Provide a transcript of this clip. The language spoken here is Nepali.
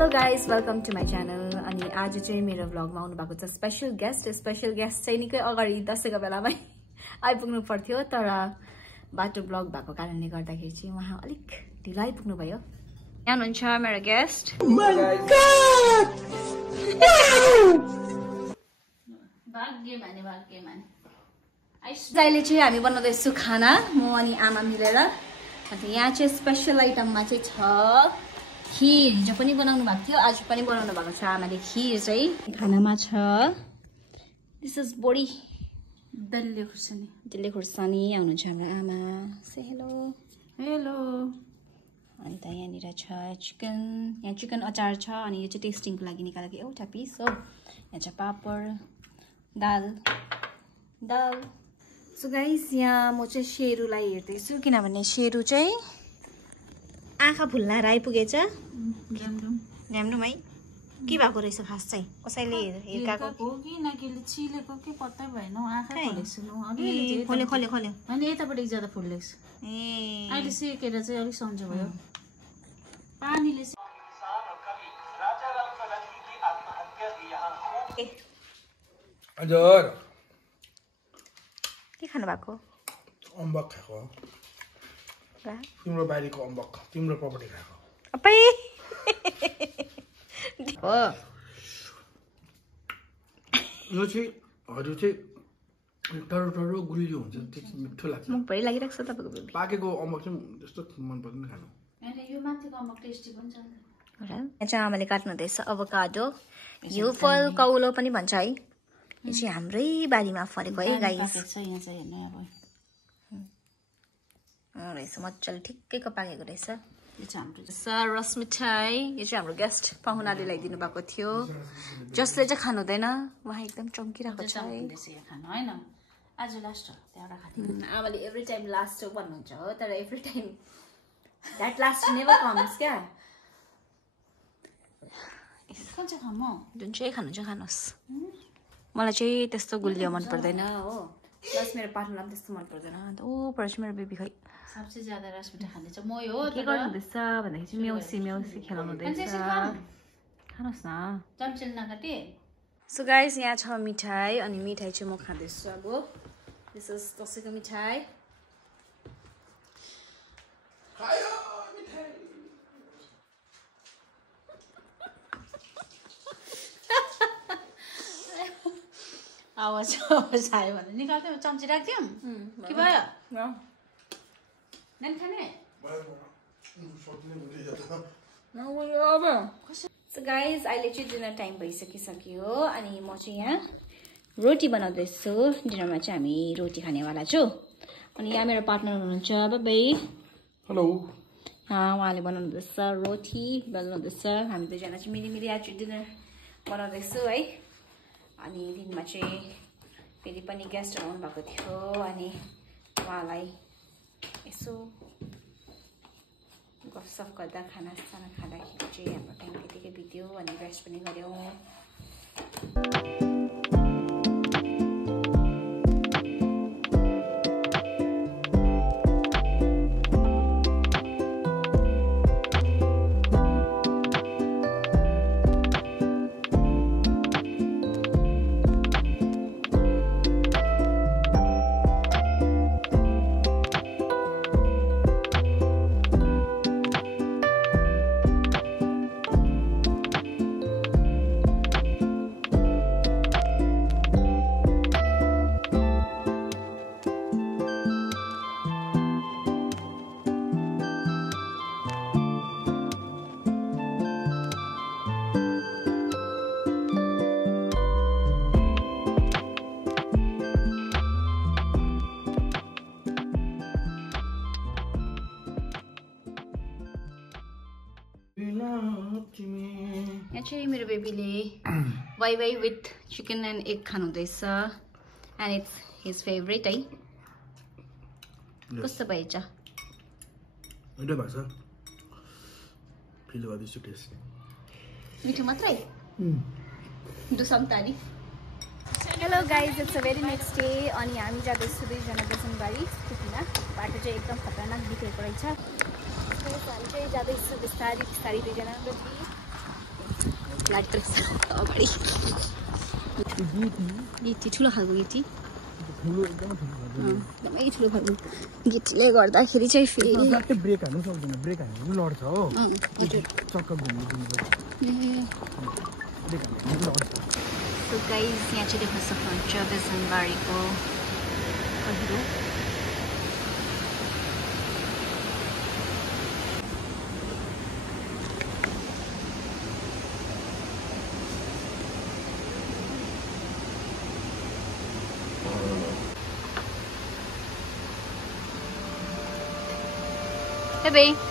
Hello guys, welcome to my channel. अनि आज चाहिँ मेरो भ्लगमा आउनु भएको छ स्पेशल गेस्ट चाहिँ निकै अगाडि 10 को बेलामै आइपुग्नु पर्थ्यो तर बाटो ब्लक भएको कारणले गर्दाखेरि चाहिँ उहाँ अलिक ढिलो आइपुग्नु भयो। यहाँ हुनुहुन्छ मेरो गेस्ट। भाग्यमानी अहिले चाहिँ हामी बनाउँदैछु खाना म अनि आमा मिलेर। अनि यहाँ चाहिँ स्पेशल आइटममा चाहिँ छ खीर, जो पनि बनाउनु भएको थियो आज पनि बनाउनु भएको छ आमाले। खीर चाहिँ खानामा छ। दिस इज बोडी दिल्ली खुर्सानी आउनुहुन्छ हाम्रो आमा। से हेलो हेलो। अनि त यहाँनिर छ चिकन, यहाँ चिकन अचार छ अनि यो चाहिँ टेस्टिङको लागि निकालेको एउटा पिस हो। यहाँ छ पापड, दाल। सो गाइस यहाँ म चाहिँ शेरुलाई हेर्दैछु किनभने शेरु चाहिँ आँखा फुल्लाएर आइपुगेछ। ढ्यामडुम है के भएको रहेछ खास चाहिँ कसैले हिर्काको हो कि नकिले चिलेको के पत्तै भएन आँखा खोलेछु खोल्यो अनि यतापट्टि ज्यादा फुल्लेछ। ए अहिले सेकेर चाहिँ अलिक सन्चो भयो पानीले। हजुर के खानु भएको? अम्बक खाएको। तिम्रो बारीको अम्बक, तिम्रो प्रपर्टी खाएको। अबै हो यो चाहिँ हजुर चाहिँ टरो गुलियो हुन्छ, त्यो मिठो लाग्छ। मुख भरि लागिरहेको छ तपाईँको बेबी। पाकेको अम्बक चाहिँ त्यस्तो मन पर्दैन खानु। अनि यो माथिको अम्बक टेस्टी पनि छ। यहाँ चाहिँ आमाले काट्नु हुँदैछ अभोकाडो। यो फल कौलो पनि भन्छ है। यो चाहिँ हाम्रै बारीमा फरेको है गाइस। यहाँ चाहिँ हेर्नु अब रहेछ मजाले ठिक्कैको पाकेको रहेछ। यो चाहिँ हाम्रो रस मिठाई। यो चाहिँ हाम्रो गेस्ट पाहुनाले ल्याइदिनु भएको थियो जसले चाहिँ खानु हुँदैन उहाँ एकदम चम्किरहेको छ है। खानु होइन आज लास्ट हो त्यहाँबाट खानु। आमाले एभ्री टाइम लास्ट हो भन्नुहुन्छ हो तर every time that last never comes क्या। कुन चाहिँ खाऊँ म? जुन चाहिँ खानुहुन्छ खानुहोस्। मलाई चाहिँ त्यस्तो गुलियो मन पर्दैन हो, प्लस मेरो पार्टनरलाई पनि त्यस्तो मन पर्दैन। अन्त ऊ पर चाहिँ मेरो बेबी खै सबसे ज्यादा रस मिठाई खाने चाहिँ म हो। के गर्नुहुँदैछ भन्दाखेरि चाहिँ मेउसी खेलाउनु हुँदैछ। खानुहोस् न चम्चेल नकाटे। सो गाइस यहाँ छ मिठाई अनि मिठाई चाहिँ म खाँदैछु। अब दिस इज दसैँको मिठाई। आवाज आयो भने निकाल्थ्यौँ चम्ची राख्थ्यौँ के भयो? नानी खाने? सो गाइज अहिले चाहिँ डिनर टाइम भइसकिसक्यो अनि म चाहिँ यहाँ रोटी बनाउँदैछु। डिनरमा चाहिँ हामी रोटी खानेवाला छु। अनि यहाँ मेरो पार्टनर हुनुहुन्छ बाई। हेलो। उहाँले बनाउनु हुँदैछ रोटी बेल्नु हुँदैछ। हामी दुईजना चाहिँ मिली आज डिनर बनाउँदैछु है। अनि दिनमा चाहिँ फेरि पनि गेस्टहरू आउनु भएको थियो अनि उहाँलाई यसो गफसफ गर्दा खानासाना खाँदाखेरि चाहिँ हाम्रो टाइम त्यतिकै बित्यो अनि रेस्ट पनि गऱ्यौँ। यहाँ चाहिँ मेरो बेबीले Wai with chicken and egg खानु हुँदैछ एन्ड इट्स हिज फेभरेट है। कस्तो भएछ? मिठो भएको छ। फिल गर्दैछु टेस्ट। मिठो मात्रै? डु सम तारिफ। Hello guys, it's a very next day अनि हामी जाँदैछौँ दुईजना बसनबारी स्कुटीमा। बाटो चाहिँ एकदम खतरनाक बिग्रेको रहेछ। हामी चाहिँ जाँदैछौँ बिस्तारी बिस्तारी दुईजना। लाइट अगाडि गिटी ठुलो खालको गिटी एकदमै ठुलो खालको गिटीले गर्दाखेरि चाहिँ फेरि ब्रेक हाल्नु सक्दैन ब्रेक हाल्नु पनि लड्छ हो चक्कर घुम्नु दिनुपर्छ सो गाइज यहाँ चाहिँ देख्न सक्नुहुन्छ बेसनबारीको पहिरो Hey, babe.